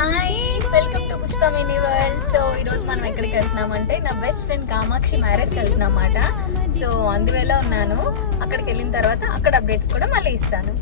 Hi, welcome to Pushpa mini world. So ఈరోజు మనం ఎక్కడికి వెళ్తున్నామంటే నా బెస్ట్ ఫ్రెండ్ కామాక్షి మ్యారేజ్కి వెళ్తున్నాం అన్నమాట. సో అందువేళ ఉన్నాను. అక్కడికి వెళ్ళిన తర్వాత అక్కడ అప్డేట్స్ కూడా మళ్ళీ ఇస్తాను.